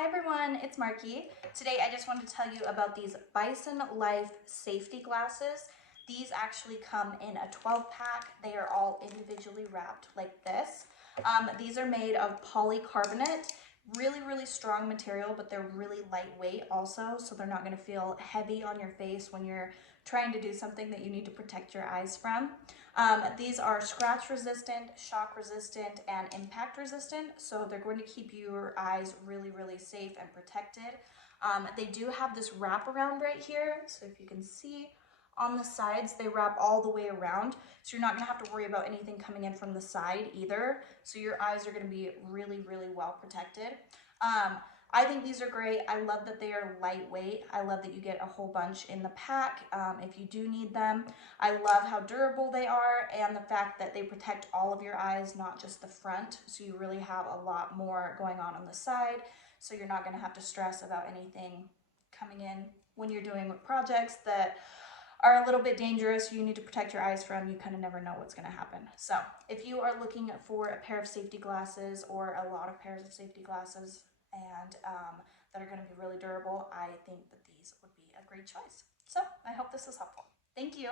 Hi everyone, it's Marky. Today I just wanted to tell you about these Bison Life Safety Glasses. These actually come in a 12-pack. They are all individually wrapped like this. These are made of polycarbonate, really strong material, but they're really lightweight also, so they're not going to feel heavy on your face when you're trying to do something that you need to protect your eyes from. These are scratch resistant, shock resistant, and impact resistant, so they're going to keep your eyes really safe and protected. They do have this wrap around right here, so if you can see on the sides, they wrap all the way around, so you're not going to have to worry about anything coming in from the side either, so your eyes are going to be really well protected. I think these are great. I love that they are lightweight. I love that you get a whole bunch in the pack if you do need them. I love how durable they are and the fact that they protect all of your eyes, not just the front. So you really have a lot more going on the side. So you're not going to have to stress about anything coming in when you're doing projects that are a little bit dangerous, you need to protect your eyes from. You kind of never know what's going to happen. So if you are looking for a pair of safety glasses or a lot of pairs of safety glasses and that are going to be really durable, I think that these would be a great choice. So I hope this was helpful. Thank you.